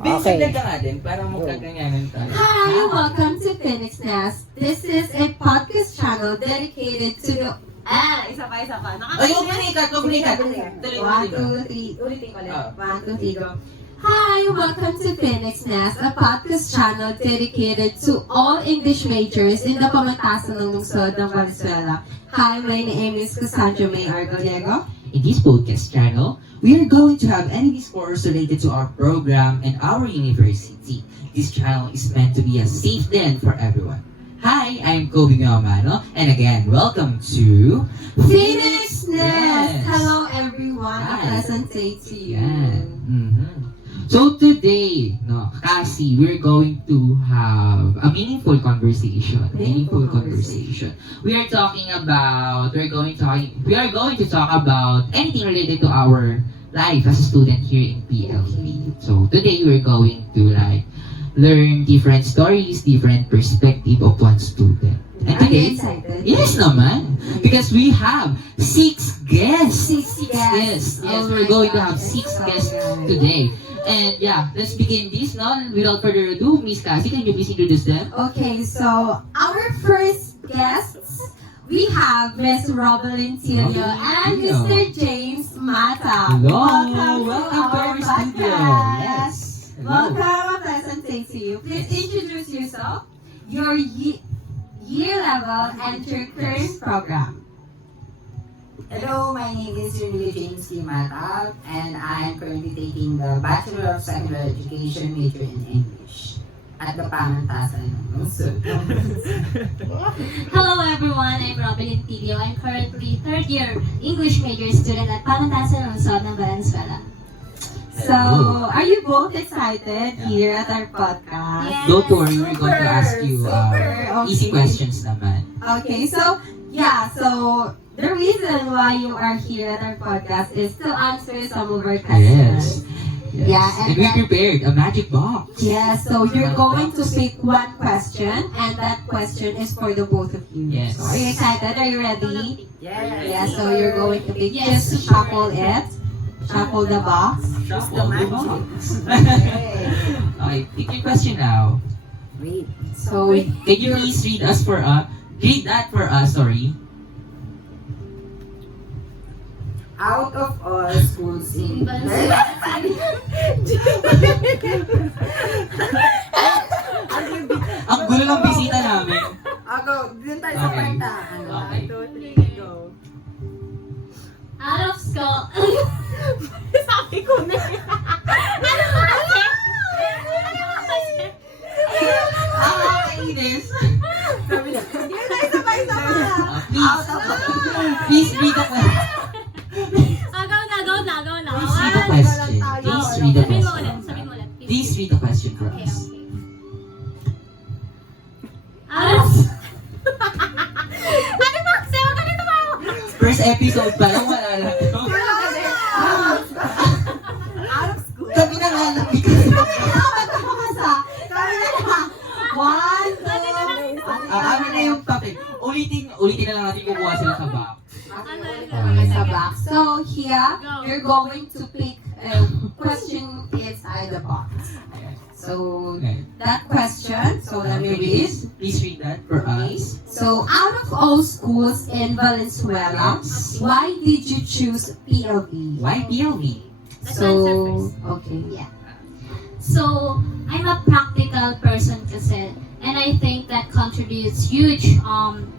Basic ka nga din, para magkaganyanan tayo. Hi, welcome to Phoenix Nest. This is a podcast channel dedicated to the... Isa pa. Ay, huwag manikat. One, two, three. Ulitin ko ulit. 1, 2, 3, go. Hi, welcome to Phoenix Nest, a podcast channel dedicated to all English majors in the Pamantasan ng Lungsod ng Valenzuela. Hi, my name is Cassandra May Argoliego. In this podcast channel, we are going to have any discourse related to our program and our university. This channel is meant to be a safe den for everyone. Hi, I'm Kobe Miamano, and again, welcome to Phoenix Nest! Yes. Hello everyone, a Hi. pleasant day to you. Yan. So today, Cassie, we're going to have a meaningful conversation. We are going to talk about anything related to our life as a student here in PLB. So today we're going to learn different stories, different perspective of one student. And Are you today, excited? yes naman, because we have 6 guests. Six guests. Yes, Oh we're my going to God, have 6 it's so guests good. today. And yeah, let's begin this now. Without further ado, Miss Cassie, can you please introduce them? Okay, so our first guests, we have Ms. Robelyn Tilio and Tilio. Mr. James Mata. Hello, Welcome welcome to to our our studio. podcast. Yes. Welcome, a pleasant day to you. Please introduce yourself, your year level, and your current program. Hello, my name is Rinley James Kimata, and I am currently taking the Bachelor of Secondary Education major in English at the Pamantasan ng Lungsod. Hello everyone, I'm Robelyn Tilio. I'm currently third year English major student at Pamantasan Lungsod ng Valenzuela. So, are you both excited here at our podcast? Yes. Don't worry, we're going to ask you Super, easy okay. questions naman. Okay, so the reason why you are here at our podcast is to answer some of our questions. Yes. Yeah, and and we then- prepared a magic box. Yes, so you're going to pick one question, and that question is for the both of you. Yes. So are you excited? Are you ready? Yes. Yeah, so you're going to pick. Yes. Just shuffle it. Shuffle the box. Shuffle the magic. box. Okay. Okay, pick your question now. Wait. So, Can you please read that for us, sorry. Out of all schools in Ang gulo ng bisita namin. Ako, dun tayo sa Okay. kanta. Okay. 1, 2, 3, go. Out of school. Sabi ko na yun. Ano ba kasi? Kainis. Sabi na. yun na sabay Please read the question. Go na. Please read the question. Please read the Sabihin mo question. ulit. Please read the question for Okay. us. Out of... Ano ba kasi? Huwag ka na tumawa. First episode pa lang, wala lang. Out of school. Sabi na nga lang. One, Ano na yung topic? Ulitin na lang natin kukuha sila sa box. sa box. So here, you're going to pick a question inside the box. So Okay. that question, so let me read. Please read that for us. So out of all schools in Valenzuela, Yes. why did you choose PLB? Why PLV? Let's So, answer first. okay. Yeah. So, I'm a practical person kasi, and I think that contributes huge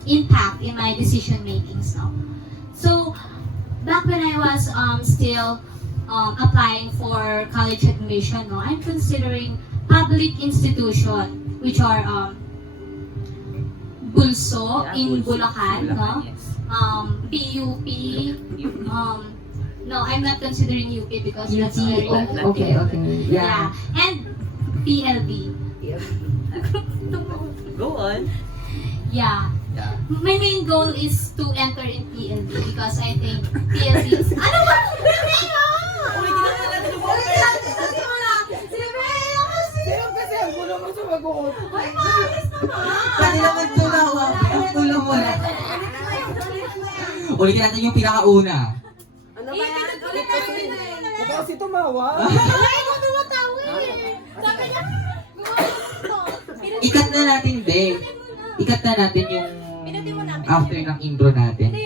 impact in my decision makings now. So, back when I was still applying for college admission, I'm considering public institution, which are Bulso in Bulacan, PUP, no, I'm not considering UP because that's very Okay. yeah, and PLB. Go on. Yeah. Yeah. My main goal is to enter in PLB because I think PLB is... Ano ba? Pwede naman tunawa. Ang gulo mo na. Ulitin natin yung pinakauna. Ano ba yan? Ikaw kasi tumawa. Ay, ikaw tumatawa eh. ikat na natin din. Ikat na natin yung after ng intro natin. Hindi,